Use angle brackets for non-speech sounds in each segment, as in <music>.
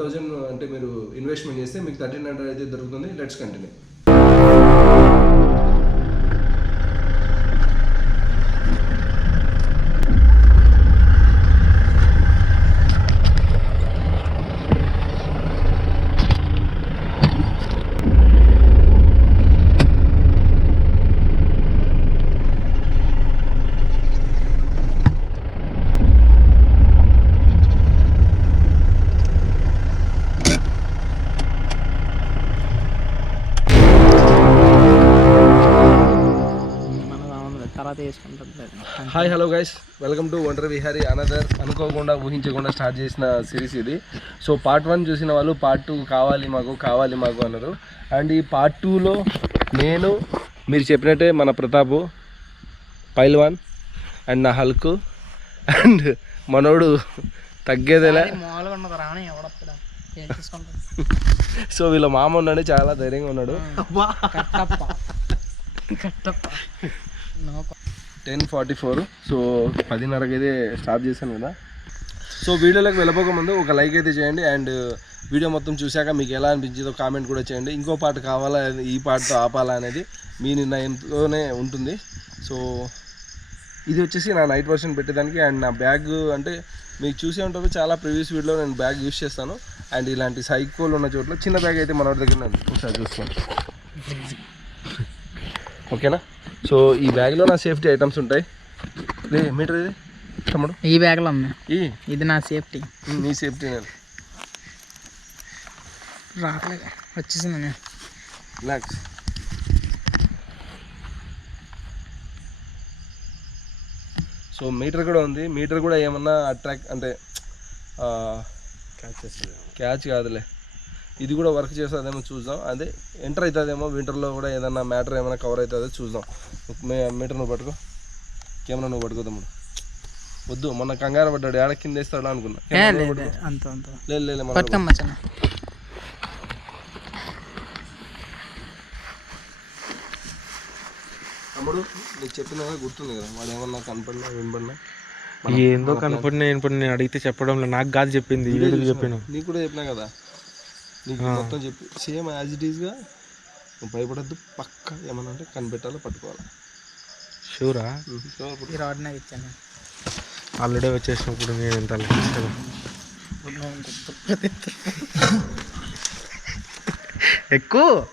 Thousand అంటే మీరు investment చేస్తే మీకు థర్టీన్ హండ్రెడ్ అయితే దొరుకుతుంది. Let's continue hi hello guys welcome to Ontari Vihari another అనుకోకుండా ఊహించకుండా స్టార్ట్ చేసిన సిరీస్ ఇది. సో పార్ట్ వన్ చూసిన వాళ్ళు పార్ట్ టూ కావాలి మాకు కావాలి మాకు అన్నారు. అండ్ ఈ పార్ట్ టూలో నేను మీరు చెప్పినట్టే మన ప్రతాపు పైల్వాన్ అండ్ నా హల్క్ అండ్ మనోడు తగ్గేదేలే. సో <laughs> వీళ్ళ మామ ఉన్నాడు చాలా ధైర్యంగా ఉన్నాడు. Kattappa. Kattappa. No ten forty four so పదిన్నరకి అయితే స్టార్ట్ చేశాను కదా. సో వీడియోలోకి వెళ్ళబోకముందు ఒక లైక్ అయితే చేయండి అండ్ వీడియో మొత్తం చూశాక మీకు ఎలా అనిపించిందో కామెంట్ కూడా చేయండి. ఇంకో పాట కావాలా ఈ పాటతో ఆపాలా అనేది మీ నిర్ణయంతోనే ఉంటుంది. సో ఇది వచ్చేసి నా నైట్ వర్షన్ పెట్టేదానికి అండ్ నా బ్యాగ్ అంటే మీకు చూసే ఉంటారు చాలా ప్రీవియస్ వీడియోలో నేను బ్యాగ్ యూస్ చేస్తాను. అండ్ ఇలాంటి సైకోలు ఉన్న చోట్ల చిన్న బ్యాగ్ అయితే మన దగ్గర ఉంది. ఒకసారి చూస్తాను ఓకేనా? సో ఈ బ్యాగ్లో నా సేఫ్టీ ఐటమ్స్ ఉంటాయి. లే మీటర్ ఇది తమ్ముడు. ఈ బ్యాగ్లో ఉంది. ఈ? ఇది నా సేఫ్టీ. నీ సేఫ్టీ నేను. రావట్లేదు వచ్చేసింది నేను. రిలాక్స్ సో మీటర్ కూడా ఉంది. మీటర్ కూడా ఏమన్నా అట్రాక్ట్ అంటే క్యాచ్ కాదులే. ఇది కూడా వర్క్ చేస్తుందేమో చూద్దాం. అదే ఎంటర్ అవుతుందేమో వింటర్లో కూడా ఏదన్నా మ్యాటర్ ఏమైనా కవర్ అవుతుందో చూద్దాం. మే- మీటర్ నువ్వు పట్టుకో. కెమెరా నువ్వు పట్టుకో తమ్ముడు. వద్దు మొన్న కంగారు పడ్డాడు. ఏడ కింద వేస్తాడు అనుకున్నా. తమ్ముడు నీకు చెప్పిన గుర్తుంది కదా. వాడు ఏమన్నా కనపడినా వినపడినా? ఏందో కనపడిన ఇప్పుడు నేను అడిగితే చెప్పడం లేదు. నాకు కాదు చెప్పింది. చెప్పాను నీకు కూడా చెప్పినా కదా? నీకు మొత్తం చెప్పి సేమ్ యాజ్ ఇట్ ఈస్గా నువ్వు భయపడద్దు పక్క ఏమన్నా అంటే కనిపెట్టాలో పట్టుకోవాలి. షూరా ఈ రాడ్ నాకు ఇచ్చాను. ఆల్రెడీ వచ్చేసినప్పుడు నేను ఎంత. <laughs> ఎక్కువ?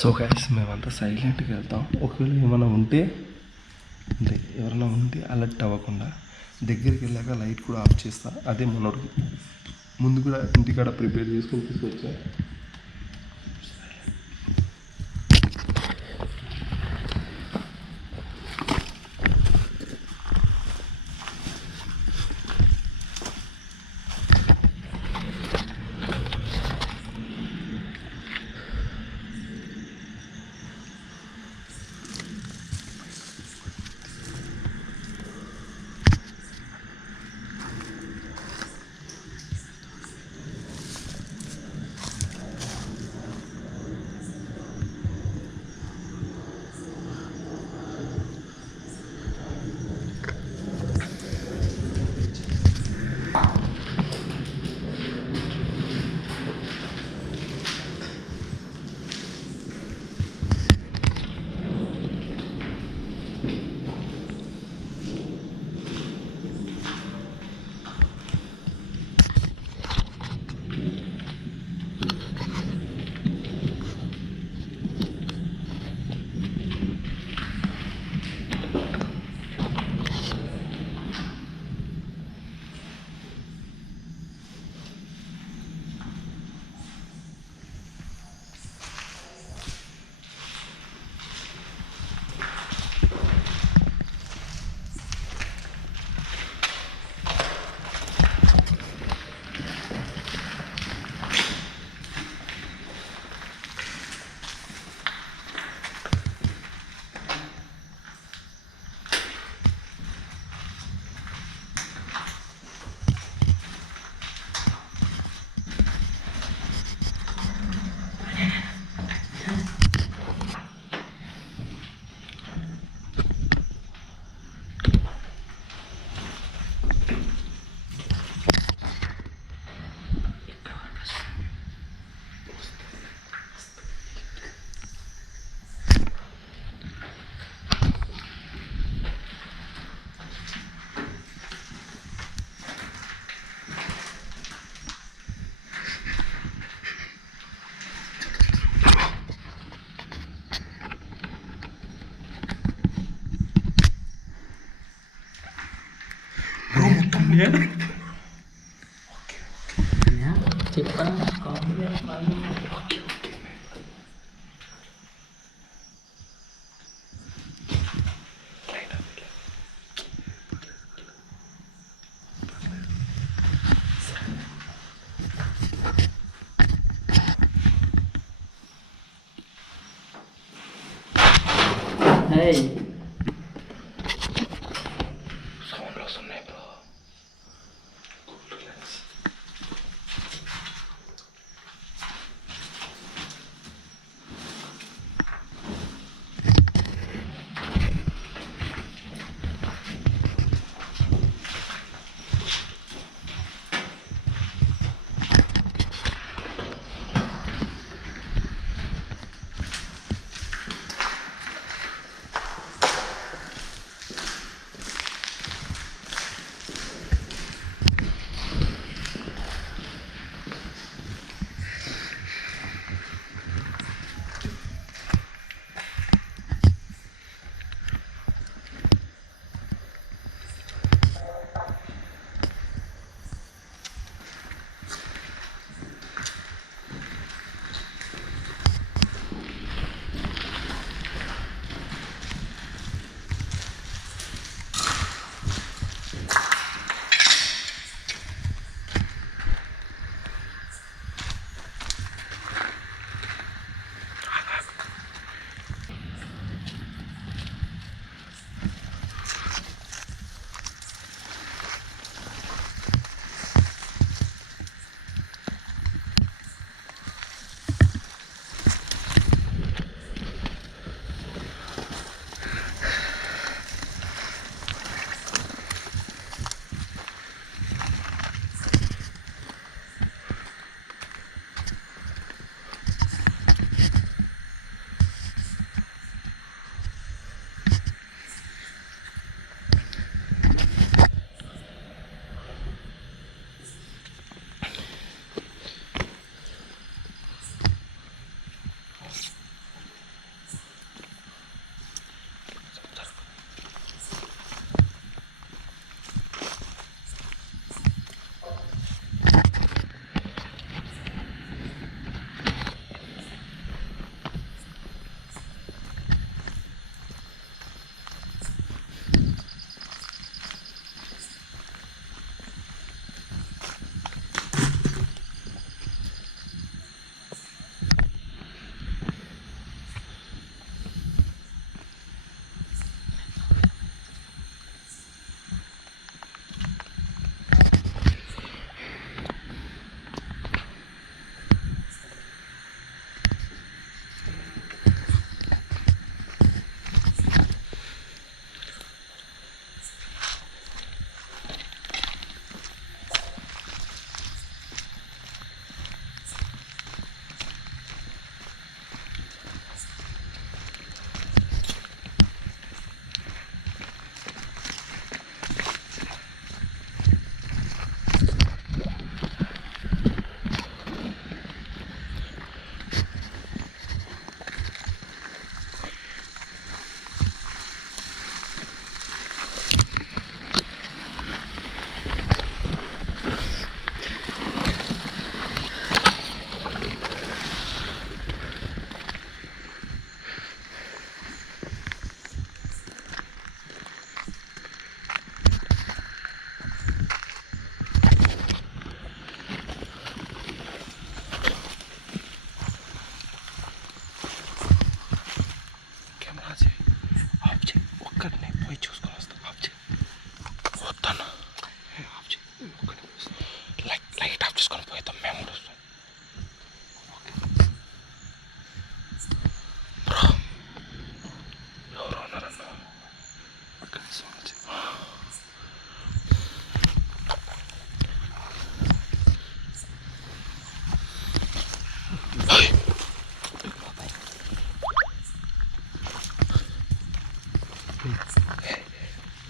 సో గైస్ మేమంతా సైలెంట్గా వెళ్తాం. ఒకవేళ ఏమైనా ఉంటే అంటే ఎవరైనా ఉంటే అలర్ట్ అవ్వకుండా దగ్గరికి వెళ్ళాక లైట్ కూడా ఆఫ్ చేస్తా. అదే మనోడు ముందు కూడా ఇంటికాడ ప్రిపేర్ చేసుకొని తీసుకొచ్చా? ya Oke. Ya, Cipta, kamu yang paling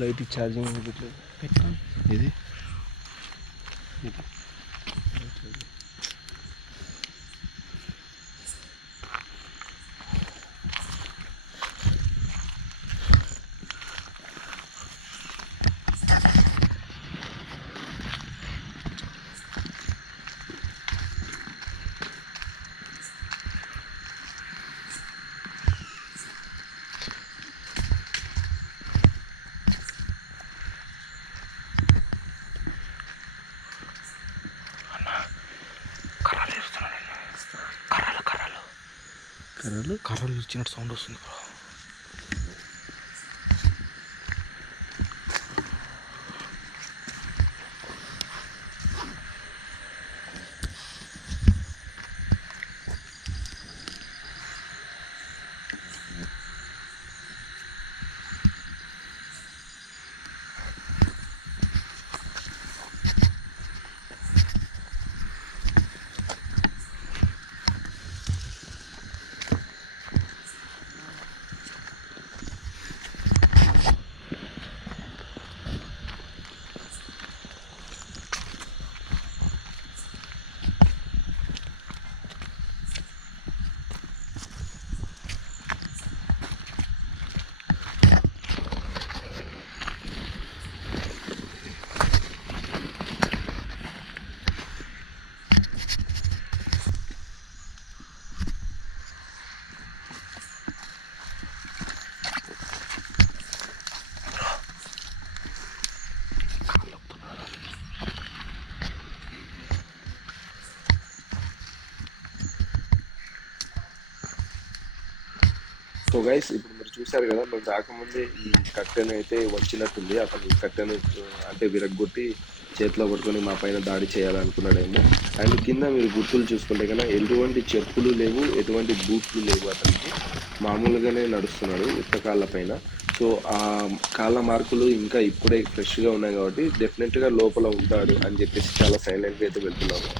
light charging ఇది చిన్న సౌండ్ వస్తుంది సో గైస్ ఇప్పుడు మీరు చూశారు కదా మేము రాకముందే ఈ కట్టెను అయితే వచ్చినట్టుంది. అతను ఈ కట్టెను అంటే విరగ్గొట్టి చేతిలో పట్టుకొని మా పైన దాడి చేయాలనుకున్నాడేమో. అండ్ కింద మీరు గుర్తులు చూసుకుంటే కన్నా ఎటువంటి చెప్పులు లేవు ఎటువంటి బూట్లు లేవు అతనికి. మామూలుగానే నడుస్తున్నాడు ఉత్తకాళ్ళ పైన. సో ఆ కాళ్ళ మార్కులు ఇంకా ఇప్పుడే ఫ్రెష్గా ఉన్నాయి కాబట్టి డెఫినెట్గా లోపల ఉంటాడు అని చెప్పేసి చాలా సైలెంట్గా అయితే వెళ్తున్నాము.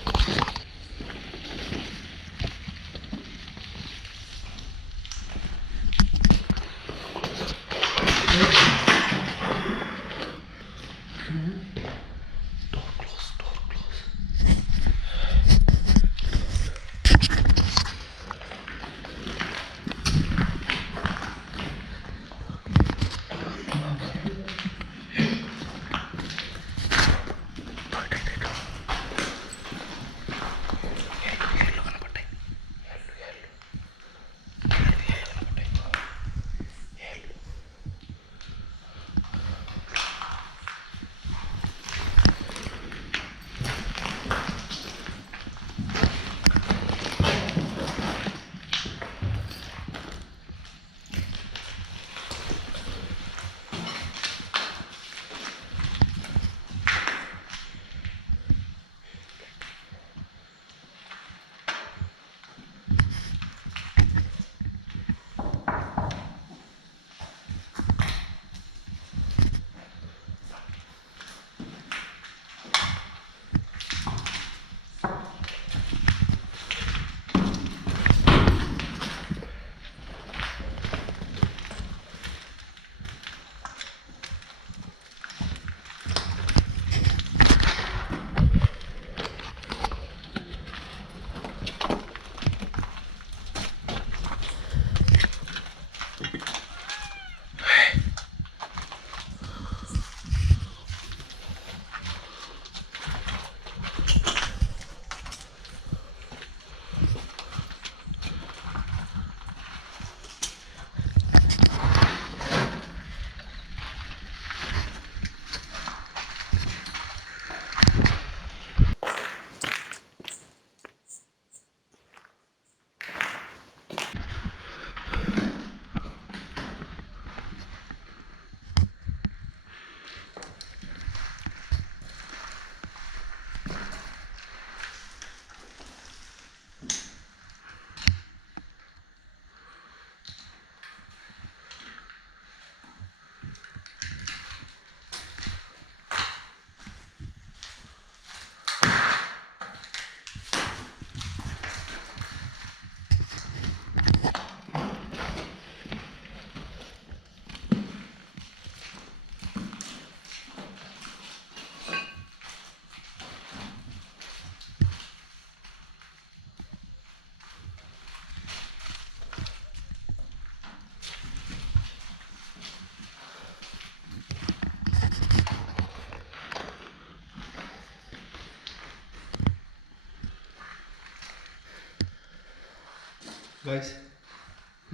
గాయస్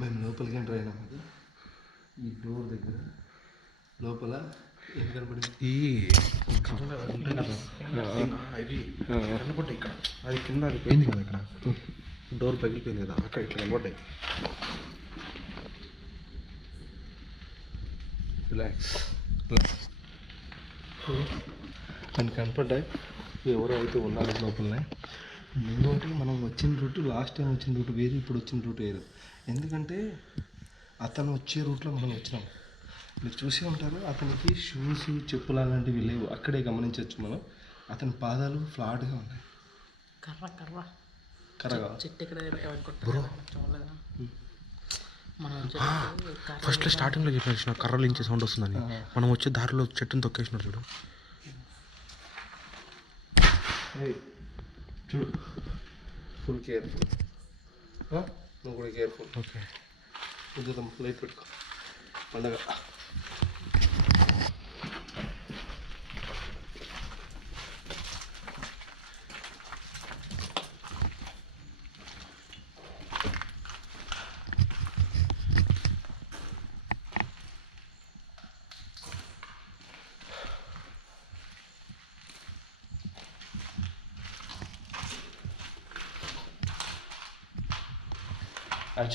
మేము లోపలికి ఎంటర్ అయినాం కదా ఈ డోర్ దగ్గర లోపల ఏం కనపడింది? ఈ కనపడ్డాయి ఇక్కడ అది కింద అది పోయింది కదా ఇక్కడ? డోర్ పగిలిపోయింది కదా అక్కడ ఇట్లా కనబడ్డాయి రిలాక్స్ అని కనపడ్డాయి. ఎవరో అయితే ఉన్నారు లోపలనే. ఇంకోటి మనం వచ్చిన రూట్ లాస్ట్ టైం వచ్చిన రూట్ వేరు ఇప్పుడు వచ్చిన రూట్ వేరు. ఎందుకంటే అతను వచ్చే రూట్లో మనం వచ్చినాం. మీరు చూసే ఉంటారు అతనికి షూస్ చెప్పులు అలాంటివి లేవు. అక్కడే గమనించవచ్చు మనం. అతని పాదాలు ఫ్లాట్గా ఉన్నాయి. కర్ర కర్ర. కరగా చెట్టు ఎక్కడ కొట్టారు చూడలేదా? మనం చెట్టు కర్ర ఫస్ట్లో స్టార్టింగ్లో చెప్పిన కర్రలు ఇంచే సౌండ్ వస్తుందని. మనం వచ్చే దారిలో చెట్టుని తొక్కేసినారు చూడు. చూడు ఫుల్ కేర్ఫుల్ నువ్వు కూడా కేర్ఫుల్ ఓకే ఉద్యోగం లైట్ పెట్టుకో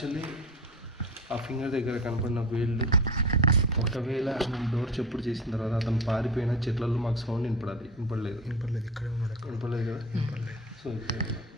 యాక్చువల్లీ ఆ ఫింగర్ దగ్గర కనపడిన వేళ్ళు. ఒకవేళ నేను డోర్ చెప్పుడు చేసిన తర్వాత అతను పారిపోయిన చెట్లలో మాకు సౌండ్ వినపడాలి వినపడలేదు. వినపడలేదు. ఇక్కడే వినపడలేదు కదా? వినపడలేదు. సో ఇక్కడ ఉన్నాడు.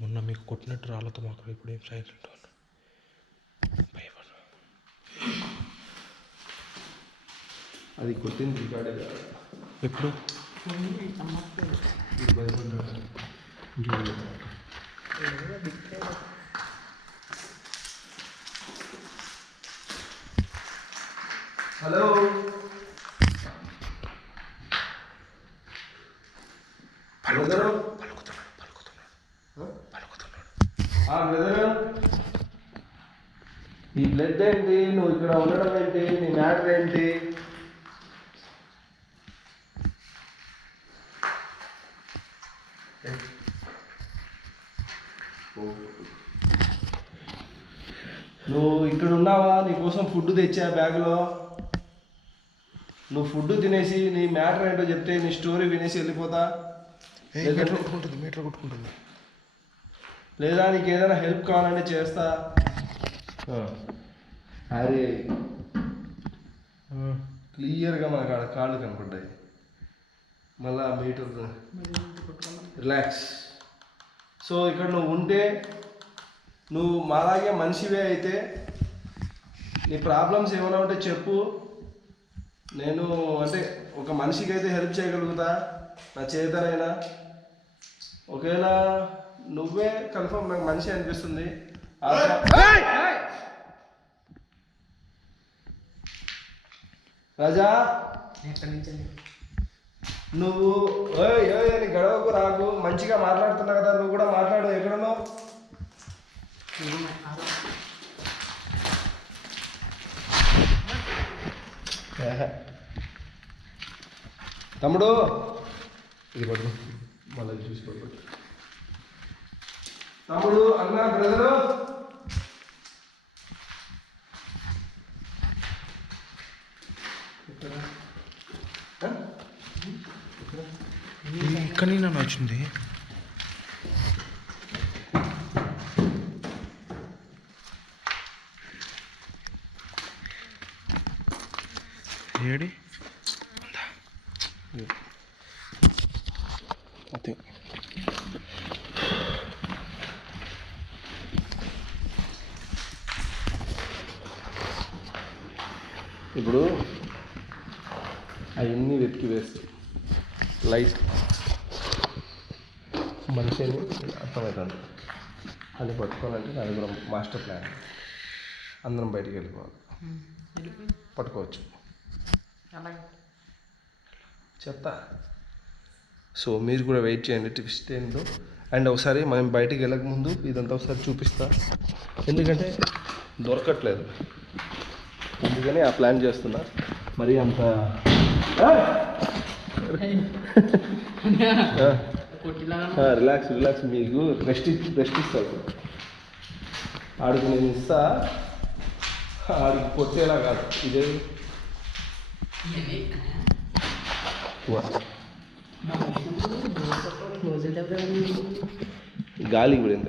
మొన్న మీకు కొట్టినట్టు రాళ్ళతో మాకు ఇప్పుడు ఏం సైలెంట్ భయపడ అది కొట్టింది రికార్డే కాదు ఎప్పుడు ఇది భయపడ్డాడు. ఇంకేం లేదు. హలో బ్రదరు పలుకుతున్నాడు పలుకుతున్నాడు పలుకుతున్నాడు ఆ బ్రదరు ఈ బ్లడ్ ఏంటి? నువ్వు ఇక్కడ ఉండడం ఏంటి? నీ మ్యాటర్ ఏంటి? నువ్వు ఇక్కడ ఉన్నావా? నీకోసం ఫుడ్ తెచ్చా బ్యాగ్లో? నువ్వు ఫుడ్ తినేసి నీ మ్యాటర్ ఏంటో చెప్తే నీ స్టోరీ వినేసి వెళ్ళిపోతా. మీటర్ కొట్టుకుంటుంది మీటర్ కొట్టుకుంటుంది. లేదా నీకు ఏదైనా హెల్ప్ కావాలంటే చేస్తా? అరే. క్లియర్గా మనకు ఆడ కాళ్ళు కనపడ్డాయి. మళ్ళా మీటర్ రిలాక్స్ సో ఇక్కడ నువ్వు ఉంటే నువ్వు మాలాగే మనిషివే అయితే నీ ప్రాబ్లమ్స్ ఏమైనా ఉంటే చెప్పు. నేను అంటే ఒక మనిషికి అయితే హెల్ప్ చేయగలుగుతా నా చేతనైనా. ఒకవేళ నువ్వే కన్ఫర్మ్ నాకు మనిషి అనిపిస్తుంది రాజా! నువ్వు ఓయ్ ఓయ్ అని గడవకు రాకు. మంచిగా మాట్లాడుతున్నావు కదా నువ్వు కూడా మాట్లాడు ఎక్కడున్నావు? తమ్ముడు. ఇది పట్టు మళ్ళీ చూసి పట్టు తమ్ముడు అన్న బ్రదరు. ఇక్కడ నేను వచ్చింది? ఏడి? అంతే. ఇప్పుడు అవన్నీ వెతికి వేస్ట్ లైట్ మనిషి అని అర్థమవుతుంది. అది పట్టుకోవాలంటే నాది కూడా మాస్టర్ ప్లాన్. అందరం బయటికి వెళ్ళిపోవాలి. పట్టుకోవచ్చు. చెప్తా. సో మీరు కూడా వెయిట్ చేయండి ట్విస్ట్ ఏంటో అండ్ ఒకసారి మనం బయటికి వెళ్ళక ముందు ఇదంతా ఒకసారి చూపిస్తా. ఎందుకంటే దొరకట్లేదు. అందుకని ఆ ప్లాన్ చేస్తున్నా. మరి అంత రిలాక్స్ రిలాక్స్ మీకు రెస్ట్ రెస్ట్ ఇస్తాను ఆడికి నేను ఇస్తా. ఆడికి కొట్టేలా కాదు. ఇదే గాలి కూడా ఎంత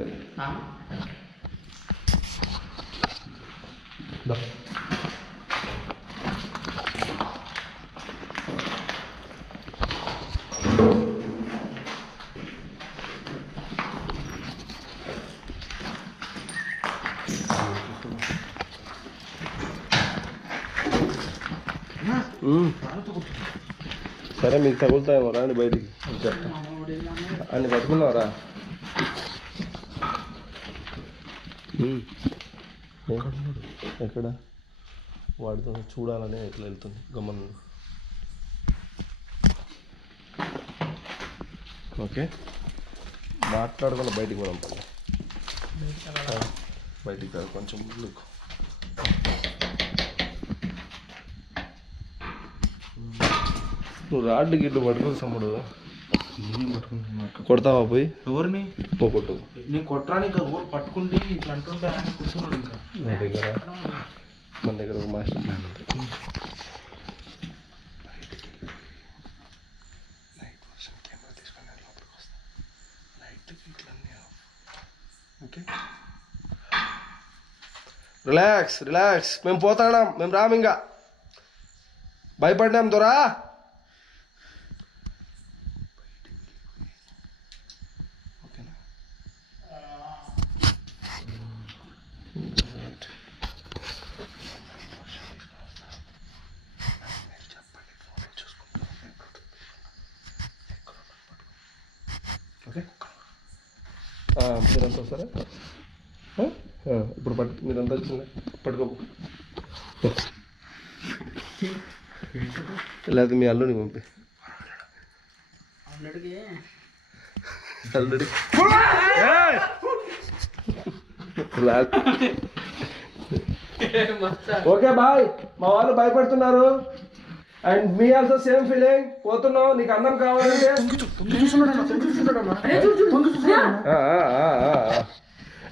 సరే మీకు తగులుతాయేమో రాండి బయటికి ఇంకా అన్ని పట్టుకున్నావరా. ఎక్కడున్నాడు? ఎక్కడ? వాడితో చూడాలని ఇట్లా వెళ్తుంది గమన్. ఓకే. మాట్లాడకుండా బయటికి పోదాం పని బయటికి కాదు కొంచెం ముందుకు. నువ్వు రాడ్డు గిడ్డు పట్టుకో తమ్ముడు కొడతావా పోయి? ఎవరిని? పో కొట్టు. నేను కొట్టడానికి ఎవరు పట్టుకుంటే ఇట్లా అంటుంటే ఆయన కూర్చున్నాడు ఇంకా. నా దగ్గర? మన దగ్గర ఒక మాస్టర్ ప్లాన్ ఉంది. రిలాక్స్ రిలాక్స్ మేము పోతాడాం మేము రాము ఇంకా. భయపడ్డాం దొరా ఓకేనా ఓకే మీరంతా వస్తారా? ఇప్పుడు పట్టు మీరంతా వచ్చిందా పట్టుకో లేకపోతే మీ అల్లుని పంపి. అల్లుడి. Okay bye. మా వాళ్ళు భయపడుతున్నారు. అండ్ మీ ఆల్సో సేమ్ ఫీలింగ్ పోతున్నావు నీకు అన్నం కావాలంటే.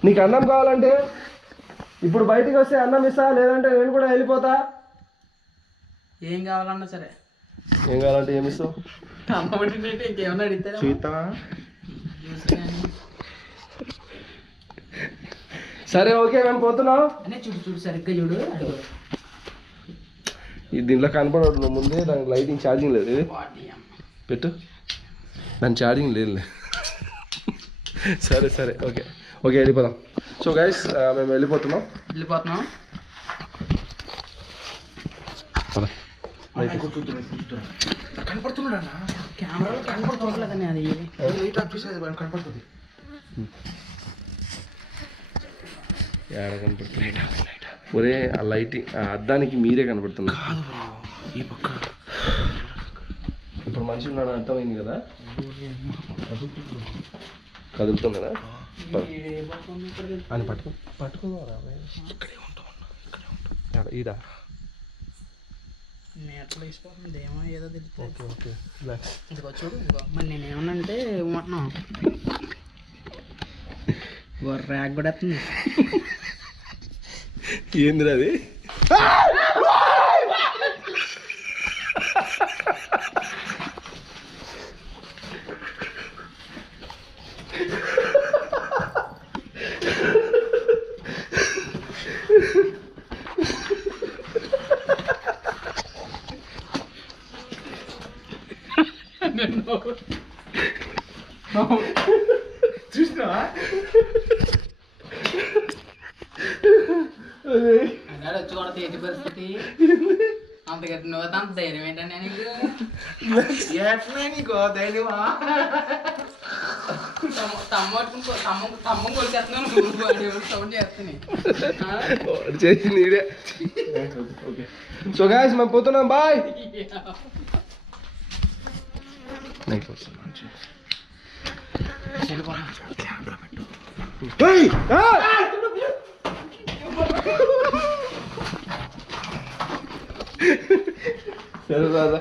నీకు అన్నం కావాలంటే ఇప్పుడు బయటికి వస్తే అన్నం ఇస్తా లేదంటే నేను కూడా వెళ్ళిపోతా. ఏం కావాలన్నా సరే. ఏం కావాలంటే ఏమి ఇస్తావు? చూస్తావా సరే ఓకే మేము పోతున్నాం. చూడు చూడు సరిగ్గా చూడు. దీంట్లో కనపడదు ముందే దానికి లైటింగ్ ఛార్జింగ్ లేదు. పెట్టు. దాని ఛార్జింగ్ లేదులే సరే సరే ఓకే ఓకే వెళ్ళిపోదాం సో గైస్ మేము వెళ్ళిపోతున్నాం వెళ్ళిపోతున్నాం కనపడుతున్నాడు అన్న కెమెరాలో కనపడుకోవట్లేదని అది లైట్ ఆఫ్ చేసేది వాడికి కనపడుతుంది ఏడ కనపడుతుంది ఒరే ఆ లైటింగ్ అద్దానికి మీరే కనపడుతున్నారు ఈ పక్క ఇప్పుడు మనిషి ఉన్నాడు అర్థమైంది కదా? కదులుతుంది కదా అని పట్టుకో. పట్టుకుందాం ఇక్కడే ఉంటాం అన్న ఇక్కడే ఉంటాం. ఈడ. నేట్లో వేసిపోతుంది ఏమో ఏదో తెలుస్తుంది ఇదిగో చూడు మరి నేను ర్యాక్ కూడా ఏందిరా అది <laughs> చూసినావా అన్నాడు వచ్చి కూడా తేటి పరిస్థితి అంత గట్టి నువ్వు అంత ధైర్యం ఏంటనే నీకు ఎట్లా నీకో ధైర్యమా తమ్ము- తమ్ము పట్టుకుని తమ్ము తమ్ము కొలిచేస్తున్నాను నువ్వు వాడి సౌండ్ చేస్తున్నాయి చేసింది ఈడే ఓకే సో గాయస్ మేము పోతున్నాం బాయ్ సరే రాదా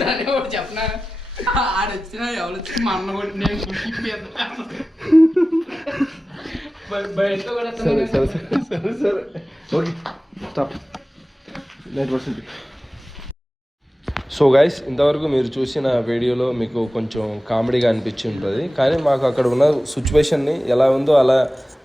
దాన్ని ఒకటి చెప్పనా ఆడు వచ్చినా ఎవరు వచ్చినా మా అన్న కూడా నేను కుట్టిపోయాను. బయ- బయటతో కూడా సరే ఎత్తున్నాను. సరే సరే సరే సరే okay stop night percent so guys ఇంతవరకు మీరు చూసిన వీడియోలో మీకు కొంచెం కామెడీగా అనిపించి ఉంటుంది కానీ మాకు అక్కడ ఉన్న సిచ్యువేషన్ని ఎలా ఉందో అలా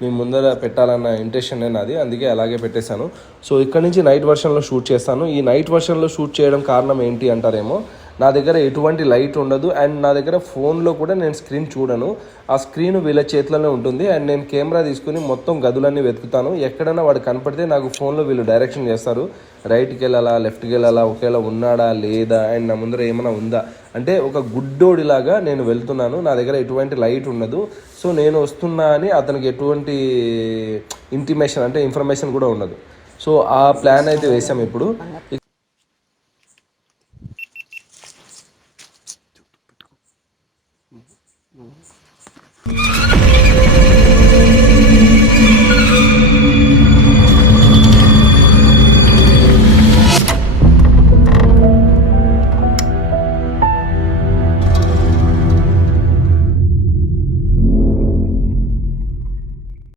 మీ ముందర పెట్టాలన్న ఇంటెన్షన్ నాది. అందుకే అలాగే పెట్టేశాను. సో ఇక్కడ నుంచి నైట్ వర్షన్లో షూట్ చేస్తాను. ఈ నైట్ వర్షన్లో షూట్ చేయడం కారణం ఏంటి అంటారేమో నా దగ్గర ఎటువంటి లైట్ ఉండదు. అండ్ నా దగ్గర ఫోన్లో కూడా నేను స్క్రీన్ చూడను. ఆ స్క్రీన్ వీళ్ళ చేతిలోనే ఉంటుంది. అండ్ నేను కెమెరా తీసుకుని మొత్తం గదులన్నీ వెతుకుతాను. ఎక్కడైనా వాడు కనపడితే నాకు ఫోన్లో వీళ్ళు డైరెక్షన్ చేస్తారు. రైట్కి వెళ్ళాలా లెఫ్ట్కి వెళ్ళాలా ఒకవేళ ఉన్నాడా లేదా అండ్ నా ముందర ఏమైనా ఉందా? అంటే ఒక గుడ్డోడిలాగా నేను వెళ్తున్నాను. నా దగ్గర ఎటువంటి లైట్ ఉండదు. సో నేను వస్తున్నా అని అతనికి ఎటువంటి ఇంటిమేషన్ అంటే ఇన్ఫర్మేషన్ కూడా ఉండదు. సో ఆ ప్లాన్ అయితే వేసాం ఇప్పుడు.